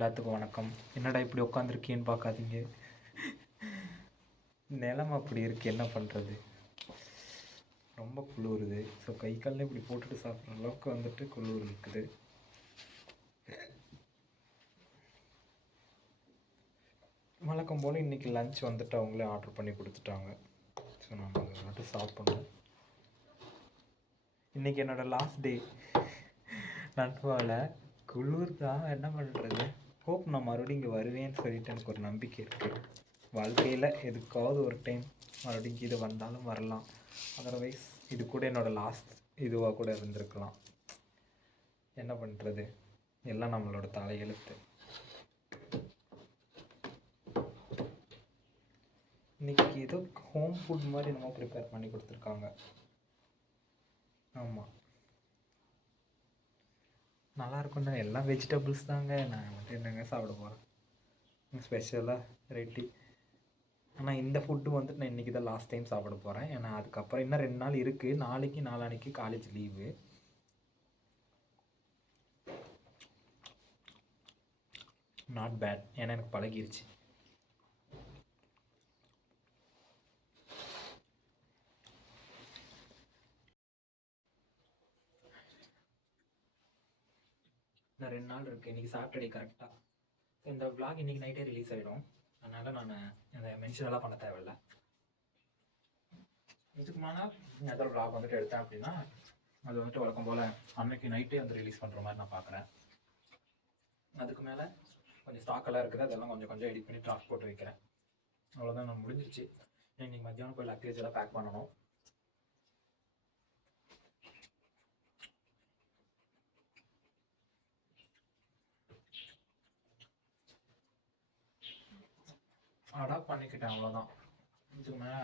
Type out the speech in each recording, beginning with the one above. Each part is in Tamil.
எல்லாத்துக்கும் வணக்கம். என்னடா இப்படி உட்காந்துருக்கேன்னு பார்க்காதீங்க. நிலம் அப்படி இருக்குது, என்ன பண்ணுறது. ரொம்ப குளிருது. ஸோ கை காலில் இப்படி போட்டுட்டு சாப்பிட்ற அளவுக்கு வந்துட்டு குளிர் இருக்குது. வழக்கம் போல் இன்றைக்கி லஞ்ச் வந்துட்டு அவங்களே ஆர்டர் பண்ணி கொடுத்துட்டாங்க. ஸோ நான் அதை மட்டும் சாப்பிட்ணும். இன்றைக்கி என்னோடய லாஸ்ட் டே. நண்பாவில் குளிர் தான், என்ன பண்ணுறது. ஹோப் நான் மறுபடியும் இங்கே வருவேன்னு சொல்லிட்டு எனக்கு ஒரு நம்பிக்கை இருக்குது. வாழ்க்கையில் எதுக்காவது ஒரு டைம் மறுபடியும் இது வந்தாலும் வரலாம். அதர்வைஸ் இது கூட என்னோடய லாஸ்ட் இதுவாக கூட இருந்திருக்கலாம். என்ன பண்ணுறது, எல்லாம் நம்மளோட தலையெழுத்து. இன்றைக்கி ஏதோ ஹோம் ஃபுட் மாதிரி நம்ம ப்ரிப்பேர் பண்ணி கொடுத்துருக்காங்க. ஆமாம், நல்லா இருக்கும்ண்ணா. எல்லாம் வெஜிடபிள்ஸ் தாங்க. நான் மட்டும் என்னங்க சாப்பிட போகிறேன் ஸ்பெஷலாக ரெட்டி. ஆனால் இந்த ஃபுட்டு வந்துட்டு நான் இன்றைக்கி தான் லாஸ்ட் டைம் சாப்பிட போகிறேன். ஏன்னா அதுக்கப்புறம் இன்னும் 2 நாள் இருக்குது. நாளைக்கு நாளான்னைக்கு காலேஜ் லீவு. நாட் பேட், ஏன்னா எனக்கு பழகிருச்சு. இன்னும் 2 நாள் இருக்குது. இன்றைக்கி சாட்டர்டே கரெக்டாக. இந்த விளாக் இன்றைக்கி நைட்டே ரிலீஸ் ஆகிடும். அதனால் நான் இந்த மென்ஷனெல்லாம் பண்ண தேவையில்லை. இதுக்கு மேலே எதாவது விளாக் வந்துட்டு எடுத்தேன் அப்படின்னா அது வந்துட்டு வழக்கம் போல் அன்னைக்கு நைட்டே வந்து ரிலீஸ் பண்ணுற மாதிரி நான் பார்க்குறேன். அதுக்கு மேலே கொஞ்சம் ஸ்டாக்கெல்லாம் இருக்குது, அதெல்லாம் கொஞ்சம் கொஞ்சம் எடிட் பண்ணி ட்ராஃப்ட் போட்டு வைக்கிறேன். அவ்வளோதான், நான் முடிஞ்சிருச்சு. இன்றைக்கி மத்தியானம் போய் லக்கேஜ் எல்லாம் பேக் பண்ணணும். அடாப்ட் பண்ணிக்கிட்டேன், அவ்வளோதான். இதுக்கு மேலே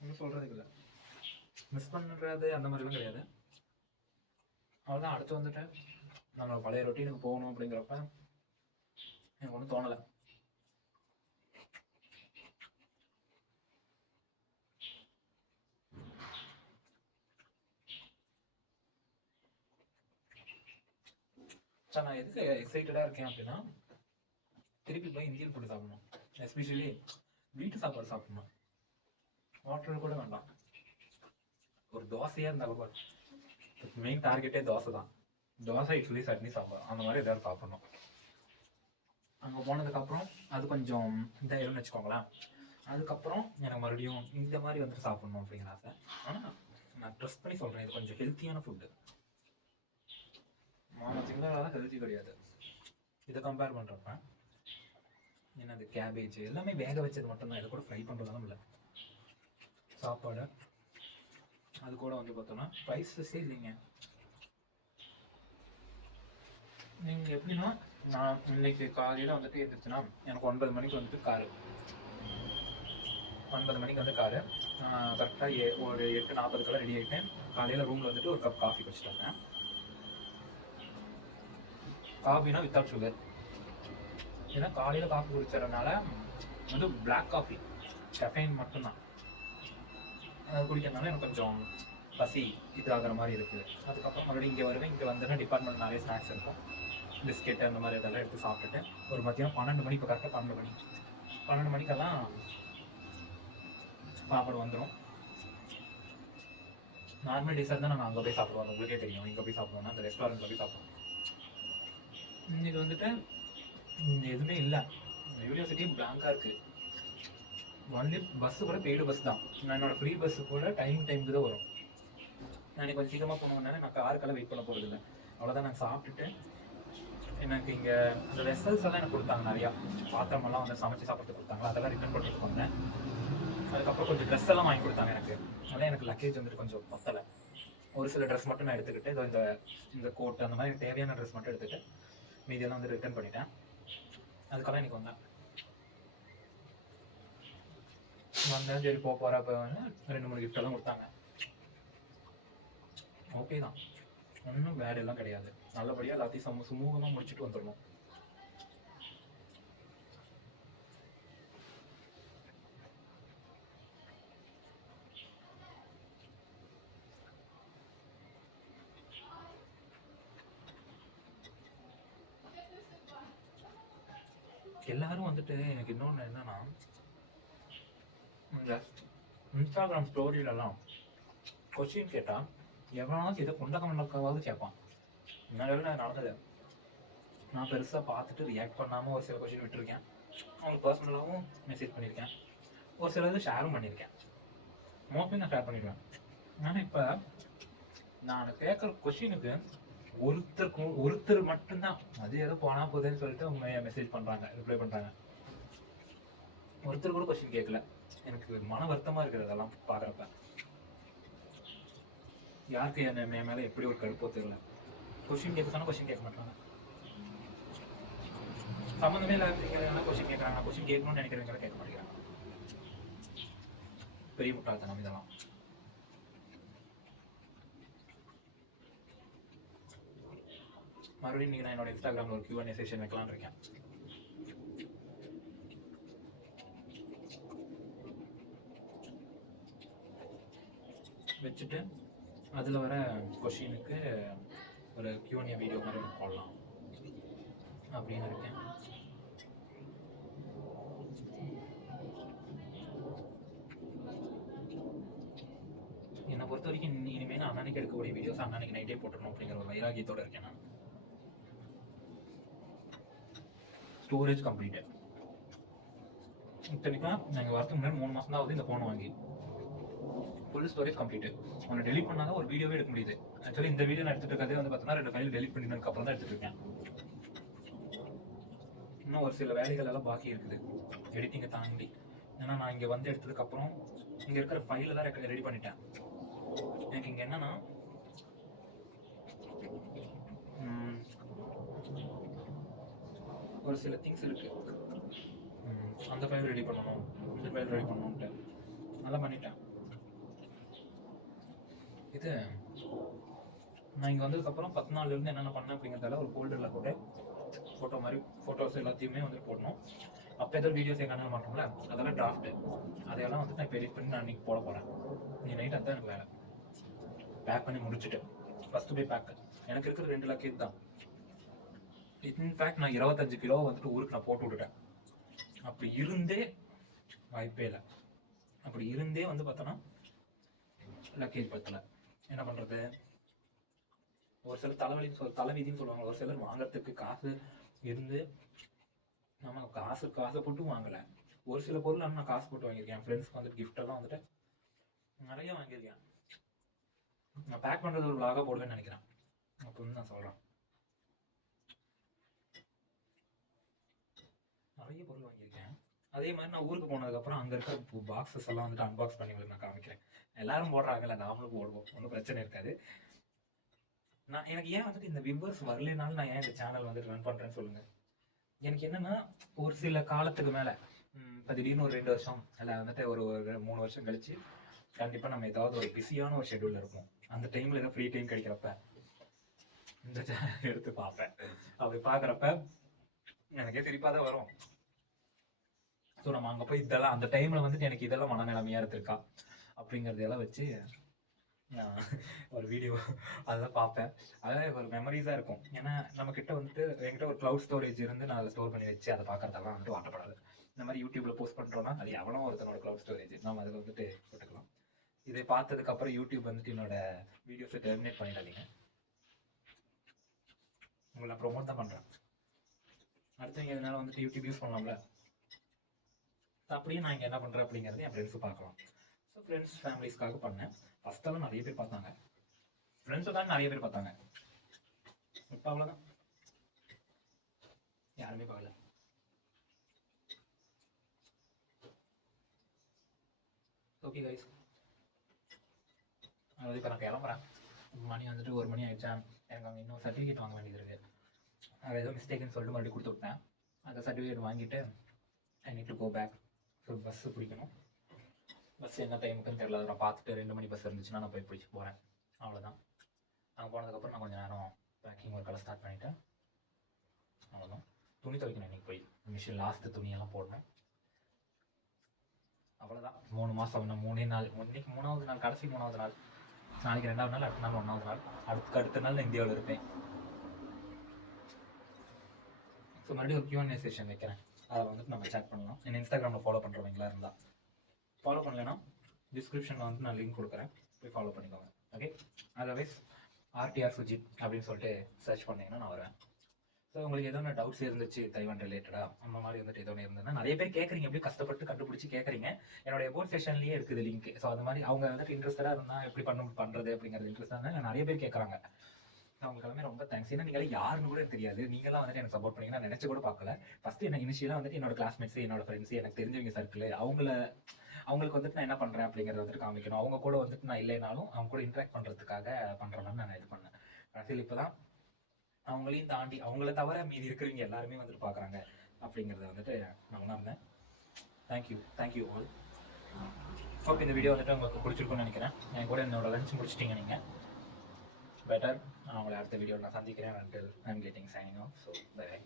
ஒன்றும் சொல்கிறதுக்கு இல்லை. மிஸ் பண்ணுறது அந்த மாதிரிலாம் கிடையாது. அவ்வளோதான். அடுத்து வந்துட்டு நம்ம பழைய ரொட்டீனுக்கு போகணும் அப்படிங்கிறப்ப எனக்கு ஒன்றும் தோணலை. சார், நான் எதுக்கு எக்ஸைட்டடாக இருக்கேன் அப்படின்னா, திருப்பி போய் இந்தியன் ஃபுட்டு சாப்பிடணும். எஸ்பெஷலி வீட்டு சாப்பாடு சாப்பிடணும். ஹோட்டல் கூட வேண்டாம், ஒரு தோசையாக இருந்தால் கூட. மெயின் டார்கெட்டே தோசை தான். தோசை, இட்லி, சட்னி, சாம்பார், அந்த மாதிரி எதாவது சாப்பிடணும். அங்கே போனதுக்கப்புறம் அது கொஞ்சம் இதாயிரும்னு வச்சுக்கோங்களேன். அதுக்கப்புறம் எனக்கு மறுபடியும் இந்த மாதிரி வந்துட்டு சாப்பிடணும் அப்படிங்கிற ஆசை. ஆனால் நான் ட்ரெஸ் பண்ணி சொல்கிறேன், இது கொஞ்சம் ஹெல்த்தியான ஃபுட்டு. திங்களாக ஹெல்த்தி கிடையாது. இதை கம்பேர் பண்ணுறப்ப ஏன்னா அது கேபேஜ் எல்லாமே வேக வச்சது மட்டும்தான். இதை கூட ஃப்ரை பண்ணுறதுலாம் இல்லை. சாப்பாடு அது கூட வந்து பார்த்தோன்னா ஸ்பைசஸே இல்லைங்க. நீங்கள் எப்படின்னா, நான் இன்னைக்கு காலையில் வந்துட்டு இருந்துச்சுன்னா எனக்கு 9 மணிக்கு வந்துட்டு காரு. 9 மணிக்கு வந்து காரு. கரெக்டாக ஒரு 8:40 ரெடி ஆகிட்டேன். காலையில் ரூமில் வந்துட்டு ஒரு கப் காஃபி குடிச்சிட்டாங்க. காஃபினா வித்தவுட் சுகர். ஏன்னா காலையில் காஃபி குடிச்சதுனால வந்து பிளாக் காஃபி, கெஃபைன் மட்டும்தான். அது குடிக்கிறதுனால எனக்கு கொஞ்சம் பசி இதாகிற மாதிரி இருக்குது. அதுக்கப்புறம் மறுபடியும் இங்கே வருவேன். இங்கே வந்தேன்னா டிபார்ட்மெண்ட் நிறைய ஸ்நாக்ஸ் இருக்கும், பிஸ்கெட்டு அந்த மாதிரி இதெல்லாம் எடுத்து சாப்பிட்டுட்டு ஒரு மத்தியானம் 12 மணி, இப்போ கரெக்டாக 12 மணிக்கெல்லாம் சாப்பாடு வந்துடும். நார்மல் டேஸாக இருந்தால் நாங்கள் அங்கே போய் சாப்பிடுவோம். உங்களுக்கே தெரியும், இங்கே போய் சாப்பிடுவோம்னா அந்த ரெஸ்டாரண்ட்டில் போய் சாப்பிடுவோம். இன்றைக்கி வந்துட்டு எதுவுமே இல்லை. யூனிவர்சிட்டி பிளாங்காக இருக்குது. ஒன்லி பஸ்ஸு கூட பெய்டு பஸ் தான். நான் என்னோடய ஃப்ரீ பஸ்ஸு கூட டைமுக்கு தான் வரும். நான் கொஞ்சம் சீக்கிரமாக போனோம்னா நான் காருக்கெல்லாம் வெயிட் பண்ண போகிறது இல்லை. அவ்வளோதான். நான் சாப்பிட்டுட்டு எனக்கு இங்கே அந்த வெசல்ஸ் எல்லாம் எனக்கு கொடுத்தாங்க. நிறையா பாத்திரமெல்லாம் வந்து சமைச்சு சாப்பிட்டு கொடுத்தாங்க. அதெல்லாம் ரிட்டர்ன் பண்ணிட்டு வந்தேன். அதுக்கப்புறம் கொஞ்சம் ட்ரெஸ் எல்லாம் வாங்கி கொடுத்தாங்க எனக்கு. அதனால் எனக்கு லக்கேஜ் வந்துட்டு கொஞ்சம் பத்தலை. ஒரு சில ட்ரெஸ் மட்டும் நான் எடுத்துக்கிட்டு இந்த கோட் அந்த மாதிரி தேவையான ட்ரெஸ் மட்டும் எடுத்துகிட்டு மீதியெல்லாம் வந்து ரிட்டர்ன் பண்ணிட்டேன். அதுக்கெல்லாம் எனக்கு வந்தேன். சரி போகிறப்ப வந்து 2-3 கிஃப்டெல்லாம் கொடுத்தாங்க. ஓகே தான், ஒன்றும் பேட் எல்லாம் கிடையாது. நல்லபடியாக எல்லாத்தையும் சுமூகமாக முடிச்சுட்டு வந்துடணும். எல்லாரும் வந்துட்டு எனக்கு இன்னொன்று என்னன்னா, இந்த இன்ஸ்டாகிராம் ஸ்டோரியிலலாம் கொஸ்டின் கேட்டால் எவனாவது இதை கொண்டக்கமண்டக்காவது கேட்பான். முன்னாடி நடந்தது. நான் பெருசாக பார்த்துட்டு ரியாக்ட் பண்ணாமல் ஒரு சில கொஸ்டின் விட்டுருக்கேன். அவங்களுக்கு பர்சனலாகவும் மெசேஜ் பண்ணியிருக்கேன். ஒரு சில இது ஷேரும் பண்ணியிருக்கேன். மோஸ்ட்லி நான் ஷேர் பண்ணிடுவேன். ஆனால் இப்போ நான் கேட்குற கொஸ்டினுக்கு ஒருத்தர் மட்டும்தான் அது ஏதோ போனால் போகுதுன்னு சொல்லிட்டு அவங்க மெசேஜ் பண்ணுறாங்க, ரிப்ளை பண்ணுறாங்க. ஒருத்தர் கூட கொஸ்டின் கேட்கல. எனக்கு மன வருத்தமாக இருக்குது அதெல்லாம் பார்க்குறப்ப. யாருக்கு என் மேலே எப்படி ஒரு கடுப்போ தெரியல. கொஸ்டின் கேட்க சொன்னால் கொஸ்டின் கேட்க மாட்டாங்க. சம்மந்தமே இல்லாத கொஸ்டின் கேட்குறாங்க. கொஸ்டின் கேட்கணும்னு நினைக்கிறவங்க கேட்க மாட்டேங்கிறாங்க. பெரிய முட்டாள்தனம் இதெல்லாம். மறுபடியும் நீங்கள் நான் என்னோட இன்ஸ்டாகிராமில் ஒரு Q&A செஷன் வைக்கலான்னு இருக்கேன். வச்சுட்டு அதில் வர கொஷினுக்கு ஒரு Q&A வீடியோ மாதிரி ஒன்று போடலாம் அப்படின்னு இருக்கேன். என்னை பொறுத்த வரைக்கும் இனிமேல் நான் அன்னன்னைக்கு எடுக்கக்கூடிய வீடியோஸ் அன்னன்னைக்கு நைட்டே போட்டுடணும் அப்படிங்கிற ஒரு வைராகியத்தோடு இருக்கேன் நான். Storage completed. இத்தனைக்கும் நாங்கள் வரதுக்கு முன்னாடி 3 மாதம் தான் ஆகுது இந்த ஃபோன் வாங்கி. Full storage completed. ஒன்று டெலிட் பண்ணாதான் ஒரு வீடியோவே எடுக்க முடியுது. ஆக்சுவலி இந்த வீடியோ நான் எடுத்துட்டு இருக்கிறதே வந்து பார்த்தோன்னா 2 ஃபைல் டெலிட் பண்ணினதுக்கு அப்புறம் தான் எடுத்துட்டு இருக்கேன். இன்னும் ஒரு சில வேலைகள் எல்லாம் பாக்கி இருக்குது எடிட்டிங்கை தாண்டி. ஏன்னா நான் இங்கே வந்து எடுத்ததுக்கப்புறம் இங்கே இருக்கிற ஃபைலை தான் ரெடி பண்ணிட்டேன். எனக்கு இங்கே என்னன்னா ஒரு சில திங்ஸ் இருக்கு. அந்த ஃபைல் ரெடி பண்ணணும், இந்த ஃபைல் ரெடி பண்ணணும்ட்டு அதெல்லாம் பண்ணிட்டேன். இது நான் இங்கே வந்ததுக்கப்புறம் 10 நாள்லேருந்து என்னென்ன பண்ணேன் அப்படிங்கிறதால ஒரு ஃபோல்டரில் போட்டு ஃபோட்டோ மாதிரி ஃபோட்டோஸ் எல்லாத்தையுமே வந்து போடணும். அப்போ ஏதோ வீடியோஸ் எங்கே மாட்டோம்ல அதெல்லாம் டிராஃப்ட்டு அதையெல்லாம் வந்து நான் இப்போ எடிட் பண்ணி நான் இன்றைக்கி போட போகிறேன். நீ நைட் அதுதான் எனக்கு வேலை. பேக் பண்ணி முடிச்சுட்டு ஃபஸ்ட்டு போய் பேக். எனக்கு இருக்கிற 2 லக்கேஜ் தான். இன்ஃபேக்ட் நான் 25 கிலோ வந்துட்டு ஊருக்கு நான் போட்டு விட்டுட்டேன். அப்படி இருந்தே வாய்ப்பே இல்லை. அப்படி இருந்தே வந்து பார்த்தோன்னா லக்கேஜ் பத்தலை. என்ன பண்ணுறது? ஒரு சிலர் தலைவிதின்னு சொல்லுவாங்க. ஒரு சிலர் வாங்கிறதுக்கு காசு இருந்து நம்ம காசு போட்டு வாங்கலை. ஒரு சில பொருள் நான் காசு போட்டு வாங்கியிருக்கேன். என் ஃப்ரெண்ட்ஸ்க்கு வந்துட்டு கிஃப்டெல்லாம் வந்துட்டு நிறைய வாங்கியிருக்கேன். நான் பேக் பண்ணுறது ஒரு vlog-ஆ போடுவேன்னு நினைக்கிறேன் அப்படின்னு நான் சொல்கிறேன். நிறைய பொருள் வாங்கியிருக்கேன். அதே மாதிரி நான் ஊருக்கு போனதுக்கப்புறம் அங்கே இருக்கிற பாக்ஸஸ் எல்லாம் வந்துட்டு அன்பாக்ஸ் பண்ணி உங்களுக்கு நான் காமிக்கிறேன். எல்லாரும் போடுறாங்கல்ல, நாமளும் போடுவோம், ஒன்றும் பிரச்சனை இருக்காது. எனக்கு ஏன் வந்துட்டு இந்த வியூவர்ஸ் வரலைனாலும் நான் ஏன் இந்த சேனல் வந்துட்டு ரன் பண்ணுறேன்னு சொல்லுங்கள். எனக்கு என்னென்னா ஒரு சில காலத்துக்கு மேலே இப்போ திடீர்னு ஒரு 2 வருஷம் இல்லை வந்துட்டு ஒரு 3 வருஷம் கழிச்சு கண்டிப்பாக நம்ம ஏதாவது ஒரு பிஸியான ஒரு ஷெட்யூலில் இருப்போம். அந்த டைமில் ஏதாவது ஃப்ரீ டைம் கிடைக்கிறப்ப இந்த சேனல் எடுத்து பார்ப்பேன். அப்படி பார்க்குறப்ப எனக்கே சிரிப்பாக தான் வரும். ஸோ நம்ம அங்கே போய் இதெல்லாம் அந்த டைமில் வந்துட்டு எனக்கு இதெல்லாம் மனநிலைமையாக இருந்திருக்கா அப்படிங்கிறதெல்லாம் வச்சு ஒரு வீடியோ அதெல்லாம் பார்ப்பேன். அதெல்லாம் ஒரு மெமரிஸாக இருக்கும். ஏன்னா நம்மக்கிட்ட வந்துட்டு என்கிட்ட ஒரு க்ளவுட் ஸ்டோரேஜ் இருந்து நான் அதை ஸ்டோர் பண்ணி வச்சு அதை பார்க்குறதெல்லாம் வந்துட்டு வாட்டப்படாது. இந்த மாதிரி யூடியூப்பில் போஸ்ட் பண்ணுறோன்னா அது எவனோ ஒருத்தனோட க்ளவுட் ஸ்டோரேஜ் நம்ம அதில் வந்துட்டு போட்டுக்கலாம். இதை பார்த்ததுக்கப்புறம் யூடியூப் வந்துட்டு என்னோட வீடியோஸை டெர்மினேட் பண்ணிடாதீங்க. உங்களை ப்ரொமோட் தான் பண்ணுறேன். அடுத்தவங்க இதனால வந்துட்டு யூடியூப் யூஸ் பண்ணலாம்ல. அப்படியே நான் இங்கே என்ன பண்ணுறேன் அப்படிங்கிறது என் ஃப்ரெண்ட்ஸும் பார்க்கலாம். ஸோ ஃப்ரெண்ட்ஸ் ஃபேமிலிஸ்க்காக பண்ணேன். ஃபஸ்ட்டெல்லாம் நிறைய பேர் பார்த்தாங்க, ஃப்ரெண்ட்ஸை தான் நிறைய பேர் பார்த்தாங்க. இப்போ அவ்வளோதான், யாருமே பார்க்கல. ஓகே கைஸ், அதாவது இப்போ நான் கிளம்புறேன். மணி வந்துட்டு 1 மணி ஆகிடுச்சா. எனக்கு அங்கே இன்னும் சர்டிஃபிகேட் வாங்க வேண்டியது இருக்குது. அது ஏதோ மிஸ்டேக்குன்னு சொல்லிட்டு மறுபடியும் கொடுத்து விட்டேன். அந்த சர்டிஃபிகேட் வாங்கிட்டு I need to go back. So bus பிடிக்கணும். பஸ் என்ன டைமுக்குன்னு தெரியல. அதை நான் பார்த்துட்டு 2 மணி பஸ் இருந்துச்சுன்னா நான் போய் பிடிச்சி போகிறேன். அவ்வளோதான். அங்கே போனதுக்கப்புறம் நான் கொஞ்சம் நேரம் பேக்கிங் ஒர்க்கெல்லாம் ஸ்டார்ட் பண்ணிவிட்டேன். அவ்வளோதான். துணி துவைக்கணும் இன்றைக்கி. போய் மிஷின் லாஸ்ட்டு துணியெல்லாம் போடணும். அவ்வளோதான். 3 மாதம் இன்னும் 3 நாள். இன்னைக்கு 3வது நாள், கடைசி 3வது நாள். நாளைக்கு 2வது நாள், அடுத்த நாள் 1வது நாள். அடுத்த நாள் நான் இந்தியாவில் இருப்பேன். ஸோ மறுபடியும் ஒரு Q&A செஷன் வைக்கிறேன். அதில் வந்துட்டு நம்ம சேட் பண்ணலாம். என்ன இன்ஸ்டாகிராமில் ஃபாலோ பண்ணுறவங்களா இருந்தால். ஃபாலோ பண்ணலைன்னா டிஸ்கிரிப்ஷனில் வந்து நான் லிங்க் கொடுக்குறேன், போய் ஃபாலோ பண்ணிக்கோங்க. ஓகே, அதர்வைஸ் ஆர்டிஆர் சுஜித் அப்படின்னு சொல்லிட்டு சர்ச் பண்ணிங்கன்னா நான் வருவேன். ஸோ உங்களுக்கு ஏதோ ஒன்று டவுட்ஸ் இருந்துச்சு தைவான் ரிலேட்டடாக, அந்த மாதிரி வந்துட்டு ஏதோ ஒன்று இருந்ததுன்னா நிறைய பேர் கேட்குறீங்க, எப்படி கஷ்டப்பட்டு கண்டுபிடிச்சி கேட்குறீங்க. என்னோட போர்ட் செஷன்லேயே இருக்குது லிங்க். ஸோ அந்த மாதிரி அவங்க வந்துட்டு இன்ட்ரெஸ்டடாக இருந்தால் எப்படி பண்ணுறது அப்படிங்கிறது இன்ட்ரெஸ்டாக இருந்தால் நிறைய பேர் கேட்குறாங்க. அவங்களுக்கு எல்லாமே ரொம்ப தேங்க்ஸ். ஏன்னா நீங்களே யாருன்னு கூட தெரியாது, நீங்களாம் வந்துட்டு எனக்கு சப்போர்ட் பண்ணீங்க, நான் நினச்சி கூட பார்க்கல. ஃபஸ்ட்டு என்ன இனிஷியலாக வந்துட்டு என்னோட கிளாஸ்மேட்ஸ், என்னோட ஃப்ரெண்ட்ஸ், எனக்கு தெரிஞ்சவங்க சர்க்கிள், அவங்களுக்கு வந்துட்டு நான் என்ன பண்ணுறேன் அப்படிங்கிறத வந்துட்டு காமிக்கணும். அவங்க கூட வந்துட்டு நான் இல்லைனாலும் அவங்க கூட இன்ட்ராக்ட் பண்ணுறதுக்காக பண்ணுறேன்னு நான் இது பண்ணேன். கடைசியில் இப்போ தான் அவங்களையும் தாண்டி அவங்கள தவிர மீதி இருக்கிறவங்க எல்லாருமே வந்துட்டு பார்க்குறாங்க அப்படிங்கிறத வந்துட்டு நான் உணர்ந்தேன். Thank you all. ஹோப் இந்த வீடியோ வந்துட்டு உங்களுக்கு பிடிச்சிருக்குன்னு நினைக்கிறேன். என் கூட என்னோட லஞ்ச் முடிச்சிட்டிங்க நீங்கள். பெட்டர். நான் உங்களை அடுத்த வீடியோவில் நான் சந்திக்கிறேன். until I'm getting signing off. So bye.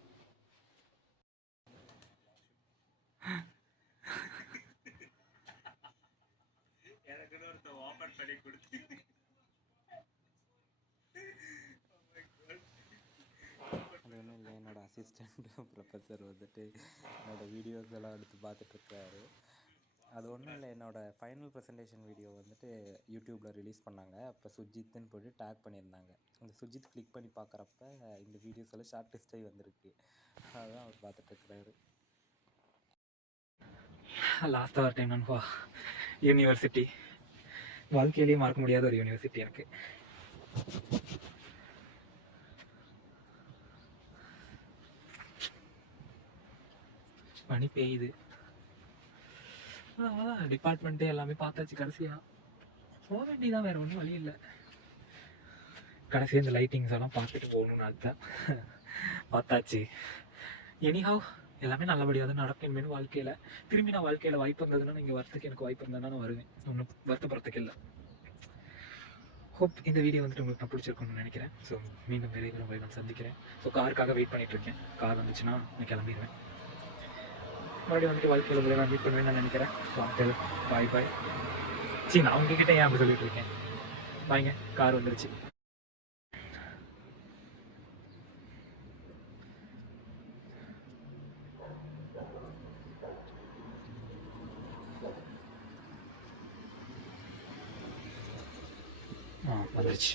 என்னோட அசிஸ்டண்ட் ப்ரொஃபஸர் வந்துட்டு என்னோடய வீடியோஸ் எல்லாம் எடுத்து பார்த்துட்ருக்காரு. அது ஒன்றும் இல்லை, என்னோடய ஃபைனல் ப்ரெசன்டேஷன் வீடியோ வந்துட்டு யூடியூப்பில் ரிலீஸ் பண்ணாங்க. அப்போ சுஜித்துன்னு போட்டு டேக் பண்ணியிருந்தாங்க. அந்த சுஜித் கிளிக் பண்ணி பார்க்குறப்ப இந்த வீடியோஸ் எல்லாம் ஷார்ட் லிஸ்ட்டாகி வந்திருக்கு. அதுதான் அவர் பார்த்துட்ருக்குறாரு. லாஸ்ட்டாக ஒரு டைம் நண்பா, யூனிவர்சிட்டி வாழ்க்கையிலேயே மறக்க முடியாத ஒரு யூனிவர்சிட்டி எனக்கு. பனி பெய்யுது. டிபார்ட்மெண்ட்டு எல்லாமே பார்த்தாச்சு. கடைசியாக போக வேண்டியதான், வேறு ஒன்றும் வழி இல்லை. கடைசியாக இந்த லைட்டிங்ஸ் எல்லாம் பார்த்துட்டு போகணும்னு அதுதான் பார்த்தாச்சு. எனிஹவ் எல்லாமே நல்லபடியாக தான் நடக்கும் இனிமேல் வாழ்க்கையில். திரும்பி நான் வாழ்க்கையில் வாய்ப்பு இருந்ததுன்னா இங்கே வரத்துக்கு எனக்கு வாய்ப்பு இருந்ததுன்னா நான் வருவேன். ஒன்றும் வருத்தப்படுறதுக்கு இல்லை. ஹோப் இந்த வீடியோ வந்துட்டு உங்களுக்கு நான் பிடிச்சிருக்குன்னு நினைக்கிறேன். ஸோ மீண்டும் விரைவில் நான் சந்திக்கிறேன். ஸோ காருக்காக வெயிட் பண்ணிகிட்ருக்கேன். கார் வந்துச்சுன்னா நான் கிளம்பிடுவேன். மறுபடியும் வந்துட்டு வாழ்க்கையில் உங்களை நான் மீட் பண்ணுவேன்னு நான் நினைக்கிறேன். So uncle bye. சரி, நான் உங்ககிட்ட ஏன் அப்படி சொல்லிட்டு இருக்கேன். பாய்ங்க, கார் வந்துருச்சு. வந்துருச்சு.